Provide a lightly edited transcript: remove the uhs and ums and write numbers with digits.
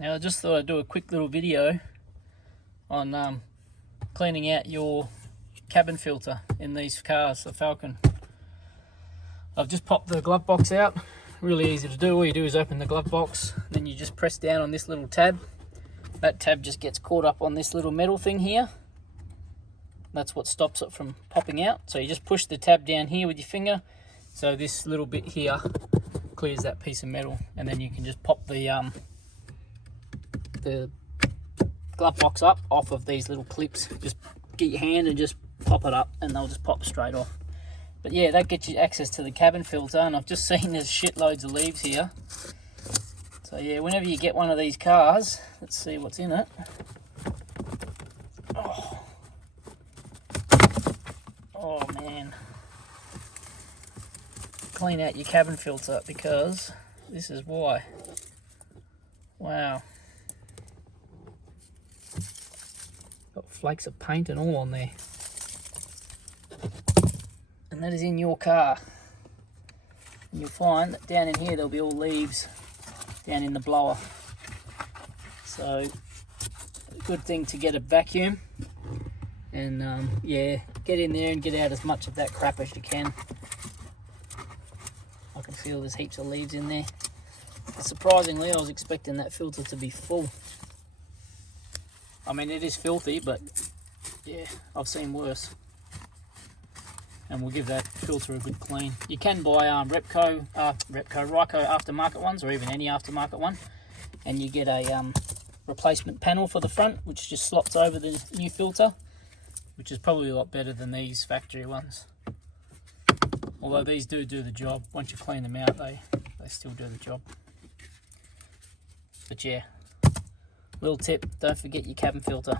Now I just thought I'd do a quick little video on cleaning out your cabin filter in these cars, the Falcon. I've just popped the glove box out. Really easy to do. All you do is open the glove box, then you just press down on this little tab. That tab just gets caught up on this little metal thing here. That's what stops it from popping out. So you just push the tab down here with your finger, so this little bit here clears that piece of metal, and then you can just pop the glove box up off of these little clips. Just get your hand and just pop it up and they'll just pop straight off. But yeah, that gets you access to the cabin filter, and I've just seen there's shitloads of leaves here. So yeah, whenever you get one of these cars, let's see what's in it. Oh man. Clean out your cabin filter, because this is why. Wow. Got flakes of paint and all on there. And that is in your car. And you'll find that down in here there'll be all leaves down in the blower. So a good thing to get a vacuum and yeah, get in there and get out as much of that crap as you can. I can feel there's heaps of leaves in there. Surprisingly, I was expecting that filter to be full. I mean, it is filthy, but yeah, I've seen worse. And we'll give that filter a good clean. You can buy Ryco aftermarket ones, or even any aftermarket one, and you get a replacement panel for the front, which just slots over the new filter, which is probably a lot better than these factory ones. Although these do the job. Once you clean them out, they still do the job. But yeah, little tip, don't forget your cabin filter.